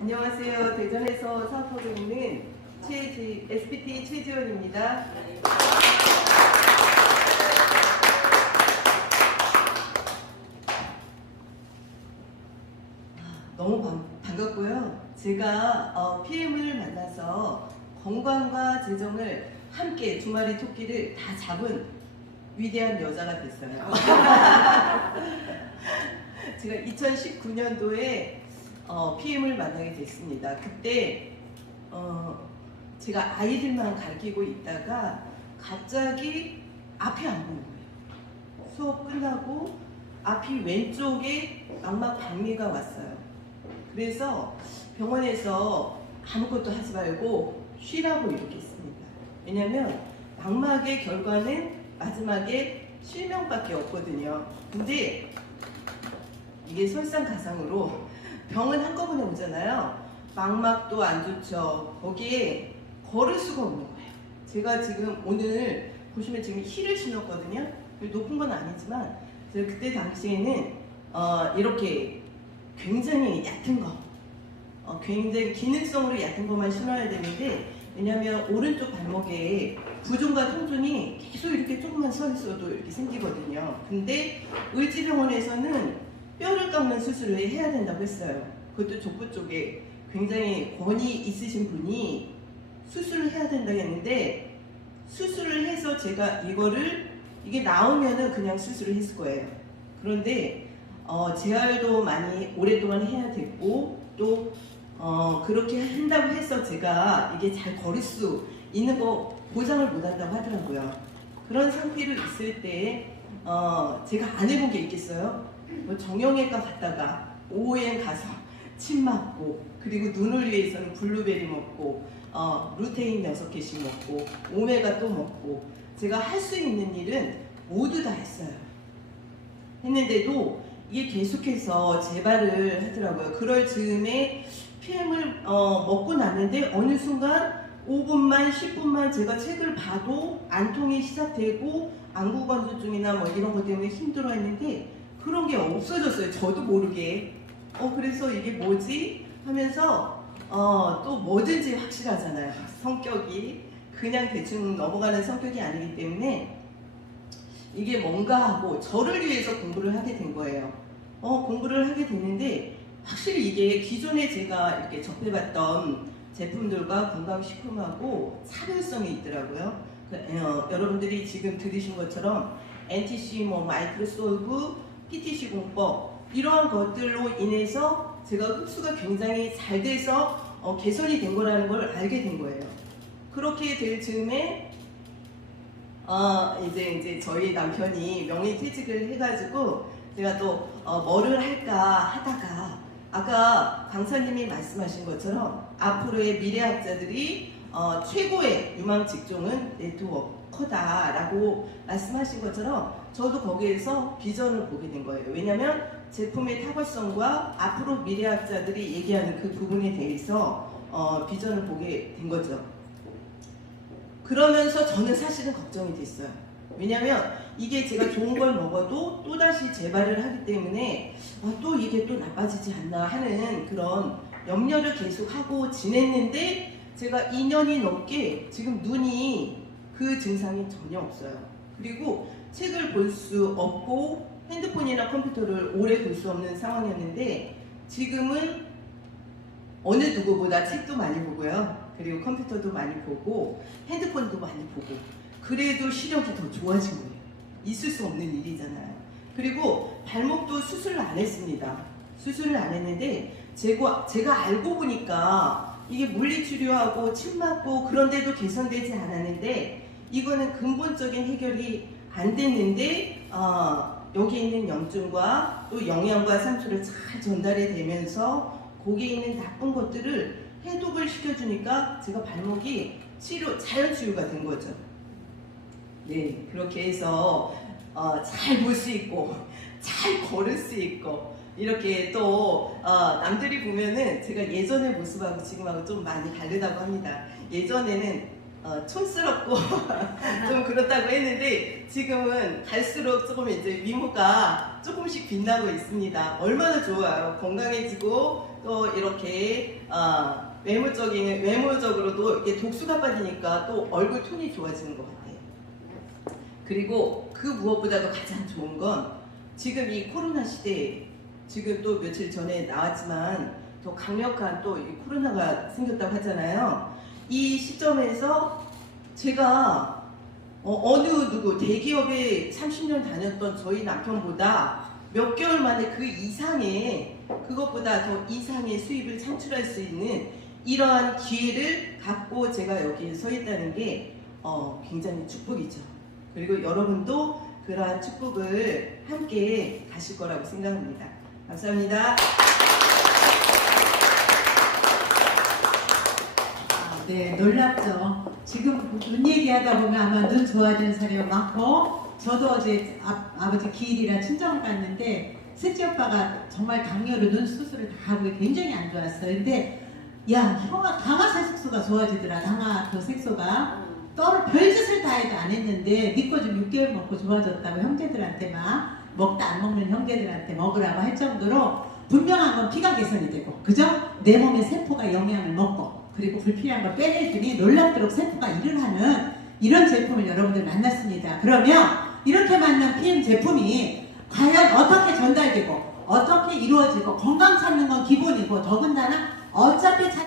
안녕하세요. 대전에서 사업하고 있는 최지, SPT 최지원입니다. 너무 반, 반갑고요. 제가 어, PM을 만나서 건강과 재정을 함께 두 마리 토끼를 다 잡은 위대한 여자가 됐어요. 제가 2019년도에 어, PM을 만나게 됐습니다. 그때 어, 제가 아이들만 가르치고 있다가 갑자기 앞이 안 보는 거예요. 수업 끝나고 앞이 왼쪽에 망막 박리가 왔어요. 그래서 병원에서 아무것도 하지 말고 쉬라고 이렇게 했습니다. 왜냐면 망막의 결과는 마지막에 실명밖에 없거든요. 근데 이게 설상가상으로 병은 한꺼번에 오잖아요. 망막도 안 좋죠. 거기에 걸을 수가 없는 거예요. 제가 지금 오늘 보시면 지금 힐을 신었거든요. 높은 건 아니지만 제가 그때 당시에는 어, 이렇게 굉장히 얕은 거, 어, 굉장히 기능성으로 얕은 것만 신어야 되는데 왜냐하면 오른쪽 발목에 부종과 통존이 계속 이렇게 조금만 서 있어도 이렇게 생기거든요. 근데 을지병원에서는 뼈를 깎는 수술을 해야 된다고 했어요. 그것도 족부 쪽에 굉장히 권위 있으신 분이 수술을 해야 된다고 했는데 수술을 해서 제가 이거를 이게 나오면은 그냥 수술을 했을 거예요. 그런데 어, 재활도 많이 오랫동안 해야 됐고 또 어, 그렇게 한다고 해서 제가 이게 잘 걸을 수 있는 거 보장을 못 한다고 하더라고요. 그런 상태로 있을 때 어, 제가 안 해본 게 있겠어요? 뭐 정형외과 갔다가 OM 가서 침 맞고 그리고 눈을 위해서는 블루베리 먹고 어, 루테인 6개씩 먹고 오메가 또 먹고 제가 할 수 있는 일은 모두 다 했어요. 했는데도 이게 계속해서 재발을 하더라고요. 그럴 즈음에 PM을 어, 먹고 났는데 어느 순간 5분만 10분만 제가 책을 봐도 안통이 시작되고 안구건조증이나 뭐 이런 것 때문에 힘들어 했는데 그런 게 없어졌어요. 저도 모르게. 어 그래서 이게 뭐지 하면서 어, 또 뭐든지 확실하잖아요. 성격이 그냥 대충 넘어가는 성격이 아니기 때문에 이게 뭔가 하고 저를 위해서 공부를 하게 된 거예요. 어, 공부를 하게 됐는데 확실히 이게 기존에 제가 이렇게 접해봤던 제품들과 건강식품하고 차별성이 있더라고요. 그, 어, 여러분들이 지금 들으신 것처럼 NTC, 뭐 마이크로솔브, PTC 공법 이러한 것들로 인해서 제가 흡수가 굉장히 잘 돼서 어, 개선이 된 거라는 걸 알게 된 거예요. 그렇게 될 즈음에 어, 이제 이제 저희 남편이 명예퇴직을 해가지고 제가 또 어, 뭐를 할까 하다가 아까 강사님이 말씀하신 것처럼 앞으로의 미래학자들이 어, 최고의 유망 직종은 네트워 커다라고 말씀하신 것처럼 저도 거기에서 비전을 보게 된 거예요. 왜냐하면 제품의 탁월성과 앞으로 미래학자들이 얘기하는 그 부분에 대해서 어, 비전을 보게 된 거죠. 그러면서 저는 사실은 걱정이 됐어요. 왜냐면 이게 제가 좋은 걸 먹어도 또다시 재발을 하기 때문에 아, 또 이게 또 나빠지지 않나 하는 그런 염려를 계속 하고 지냈는데 제가 2년이 넘게 지금 눈이 그 증상이 전혀 없어요. 그리고 책을 볼 수 없고 핸드폰이나 컴퓨터를 오래 볼 수 없는 상황이었는데 지금은 어느 누구보다 책도 많이 보고요. 그리고 컴퓨터도 많이 보고 핸드폰도 많이 보고 그래도 시력이 더 좋아진 거예요. 있을 수 없는 일이잖아요. 그리고 발목도 수술을 안 했습니다. 수술을 안 했는데 제가, 제가 알고 보니까 이게 물리치료하고 침 맞고 그런데도 개선되지 않았는데 이거는 근본적인 해결이 안 됐는데 어, 여기 있는 염증과 또 영양과 산소를 잘 전달이 되면서 거기에 있는 나쁜 것들을 해독을 시켜주니까 제가 발목이 치료 자연 치유가 된 거죠. 네, 그렇게 해서 어, 잘 볼 수 있고 잘 걸을 수 있고 이렇게 또 어, 남들이 보면은 제가 예전의 모습하고 지금하고 좀 많이 다르다고 합니다. 예전에는 어, 촌스럽고 좀 그렇다고 했는데 지금은 갈수록 조금 이제 미모가 조금씩 빛나고 있습니다. 얼마나 좋아요. 건강해지고 또 이렇게 어, 외모적인 외모적으로도 이렇게 독수가 빠지니까 또 얼굴 톤이 좋아지는 것 같아요. 그리고 그 무엇보다도 가장 좋은 건 지금 이 코로나 시대에 지금 또 며칠 전에 나왔지만 더 강력한 또 이 코로나가 생겼다고 하잖아요. 이 시점에서 제가 어, 느 누구 대기업에 30년 다녔던 저희 남편보다 몇 개월 만에 그 이상의 그것보다 더 이상의 수입을 창출할 수 있는 이러한 기회를 갖고 제가 여기에 서 있다는 게 어, 굉장히 축복이죠. 그리고 여러분도 그러한 축복을 함께 가실 거라고 생각합니다. 감사합니다. 아, 네, 놀랍죠. 지금 눈 얘기하다 보면 아마 눈 좋아지는 사례가 많고, 저도 어제 아, 아버지 기일이라 친정을 갔는데, 셋째 오빠가 정말 당뇨로 눈 수술을 다 하고 굉장히 안 좋았어요. 근데, 야, 형아, 강화살 색소가 좋아지더라, 강화 그 색소가. 떠를 별짓을 다 해도 안 했는데, 니꺼 좀 6개월 먹고 좋아졌다고 형제들한테 막, 먹다 안 먹는 형제들한테 먹으라고 할 정도로, 분명한 건 피가 개선이 되고, 그죠? 내 몸의 세포가 영양을 먹고, 그리고 불필요한 걸 빼내주니 놀랍도록 세포가 일을 하는 이런 제품을 여러분들 만났습니다. 그러면 이렇게 만난 PM 제품이 과연 어떻게 전달되고 어떻게 이루어지고 건강 찾는 건 기본이고 더군다나 어차피 찾